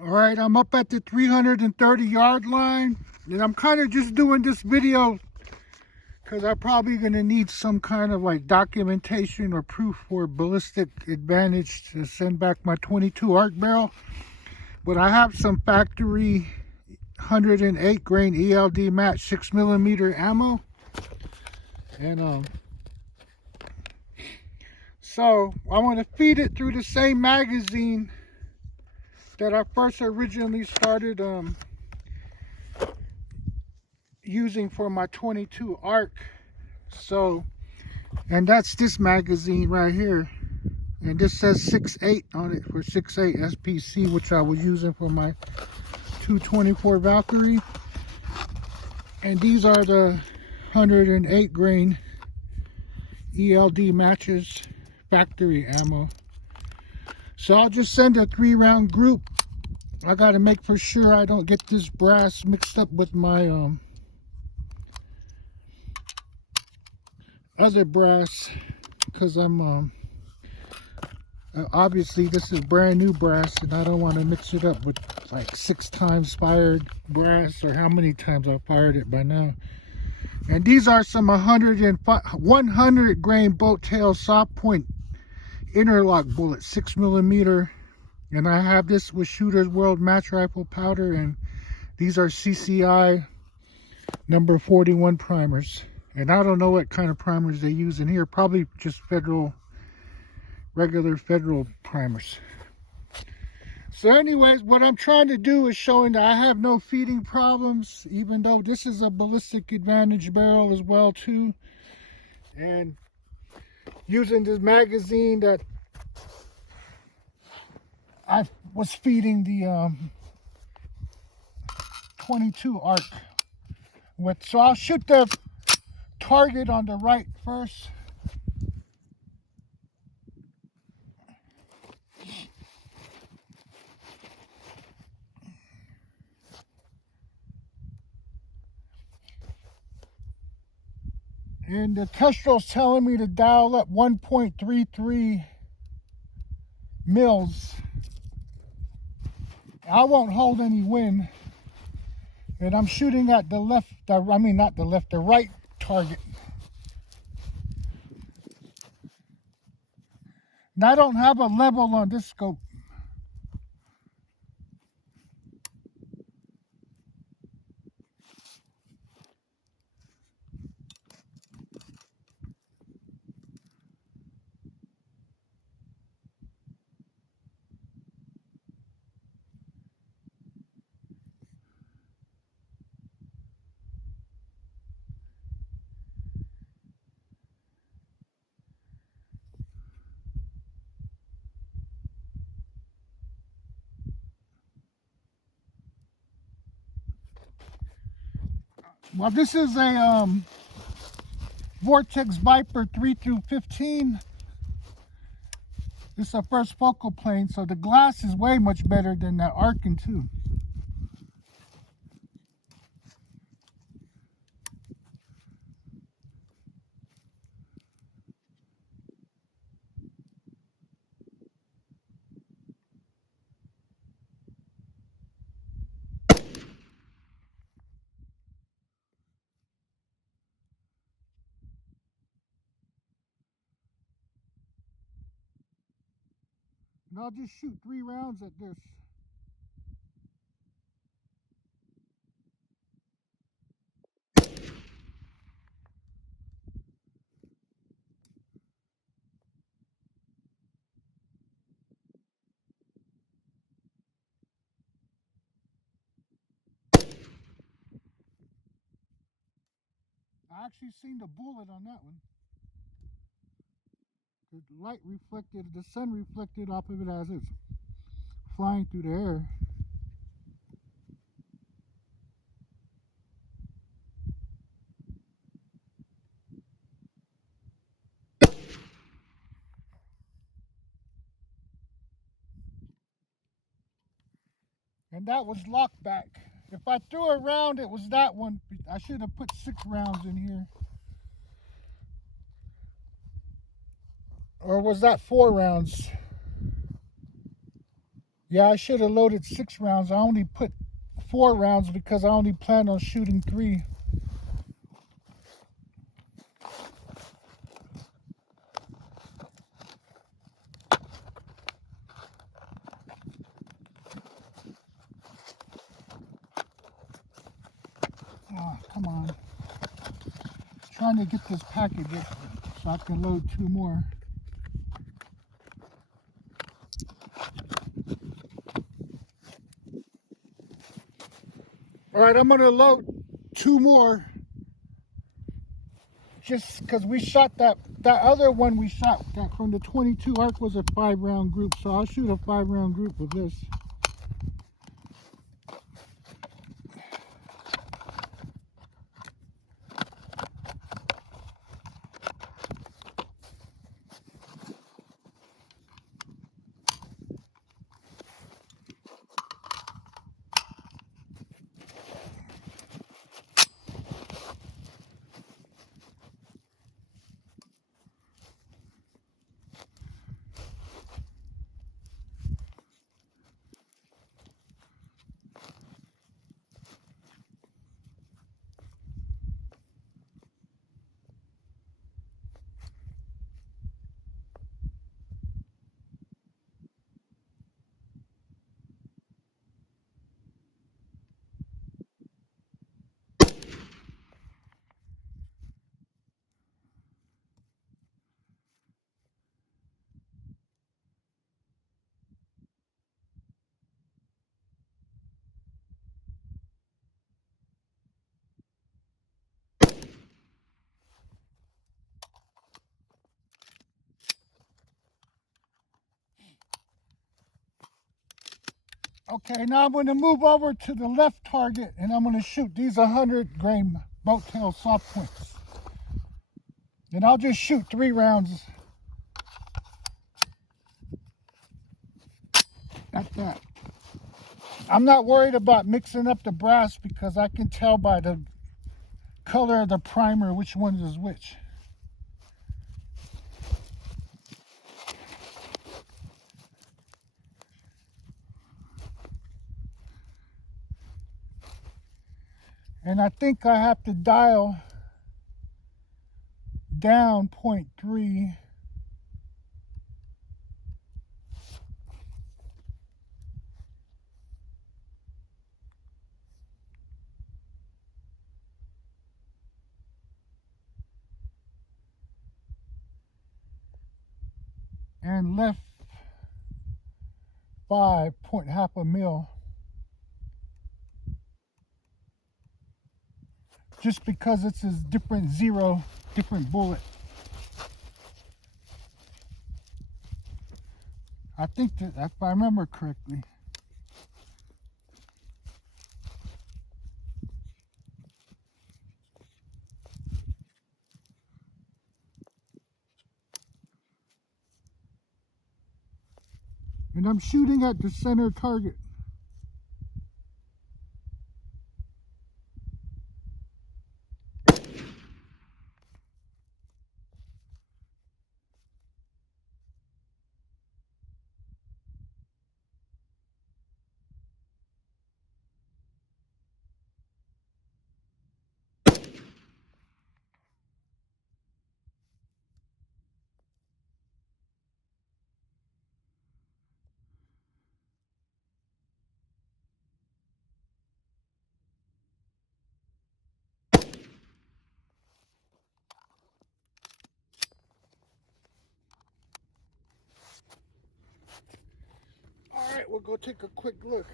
All right, I'm up at the 330-yard line, and I'm kind of just doing this video because I'm probably going to need some kind of like documentation or proof for ballistic advantage to send back my 22 arc barrel. But I have some factory 108 grain ELD match 6mm ammo, and so I'm going to feed it through the same magazine that I first originally started using for my 22 arc. So, and that's this magazine right here, and this says 6.8 on it for 6.8 SPC, which I was using for my 224 Valkyrie. And these are the 108 grain ELD matches, factory ammo. So I'll just send a 3-round group. I got to make for sure I don't get this brass mixed up with my other brass, because I'm obviously this is brand new brass, and I don't want to mix it up with like 6 times fired brass, or how many times I fired it by now. And these are some 100 grain boat tail soft point interlock bullets, 6mm. And I have this with Shooter's World match rifle powder, and these are CCI number 41 primers. And I don't know what kind of primers they use in here, probably just regular federal primers. So anyways, what I'm trying to do is showing that I have no feeding problems, even though this is a ballistic advantage barrel as well too. And using this magazine that I was feeding the 22 arc with. So I'll shoot the target on the right first. And the Kestrel's telling me to dial up 1.33 mils. I won't hold any wind. And I'm shooting at the left, not the left, the right target. And I don't have a level on this scope. Well, this is a Vortex Viper 3 through 15. This is a first focal plane, so the glass is way much better than that Arkin too. And I'll just shoot 3 rounds at this. I actually seen the bullet on that one. The light reflected, the sun reflected off of it as it's flying through the air. And that was locked back. If I threw a round, it was that one. I should have put 6 rounds in here. Or was that 4 rounds? Yeah, I should have loaded 6 rounds. I only put 4 rounds because I only plan on shooting 3. Oh, come on. Trying to get this package so I can load 2 more. All right, I'm gonna load 2 more. Just because we shot that other one we shot that from the 22 arc was a 5-round group, so I'll shoot a 5-round group with this. Okay, now I'm going to move over to the left target and I'm going to shoot these 100 grain boat tail soft points. And I'll just shoot 3 rounds at that. I'm not worried about mixing up the brass because I can tell by the color of the primer which one is which. And I think I have to dial down 0.3. And left 5 point half a mil. Just because it's a different zero, different bullet. I think that if I remember correctly. And I'm shooting at the center target. All right, we'll go take a quick look.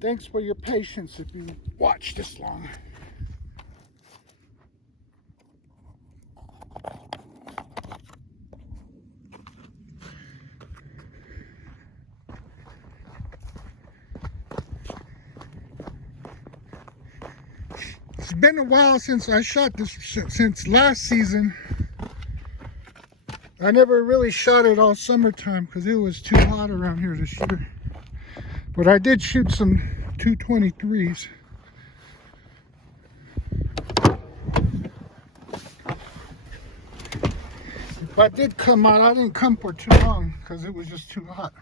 Thanks for your patience if you watched this long. It's been a while since I shot this, since last season. I never really shot it all summertime because it was too hot around here this year. But I did shoot some 223s. If I did come out, I didn't come for too long because it was just too hot.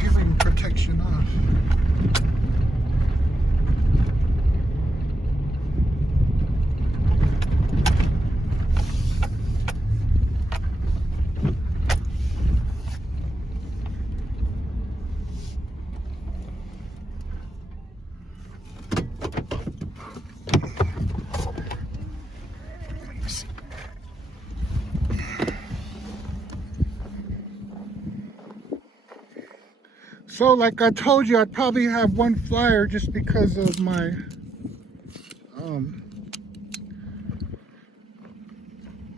Hearing protection off. So like I told you, I'd probably have one flyer just because of my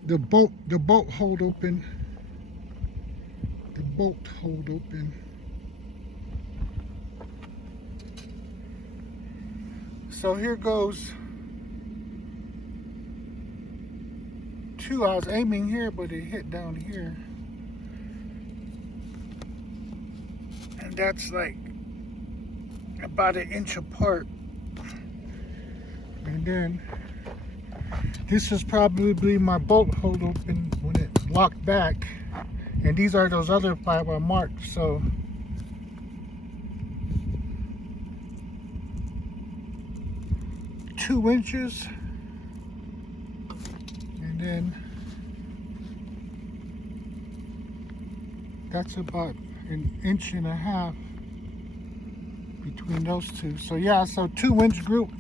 the bolt hold open. The bolt hold open. So here goes two. I was aiming here, but it hit down here. And that's like about an inch apart. And then this is probably my bolt hold open when it locked back. And these are those other 5 I marked. So two inches. And then that's about an inch and a half between those two. So yeah, so 2-inch group.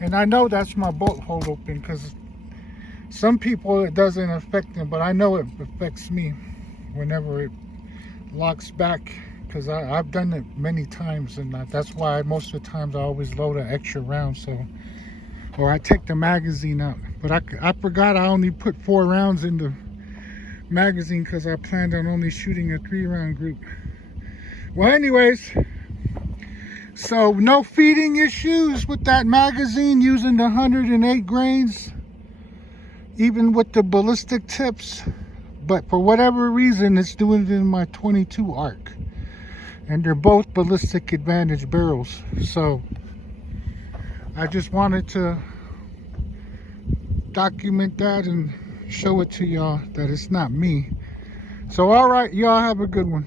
And I know that's my bolt hold open because some people it doesn't affect them, but I know it affects me whenever it locks back, because I've done it many times, and that's why most of the times I always load an extra round, so, or I take the magazine out. But I forgot I only put 4 rounds in the magazine because I planned on only shooting a 3-round group. Well, anyways, so no feeding issues with that magazine using the 108 grains, even with the ballistic tips. But for whatever reason, it's doing it in my 22 arc, and they're both ballistic advantage barrels. So I just wanted to document that and show it to y'all that it's not me. So all right, y'all have a good one.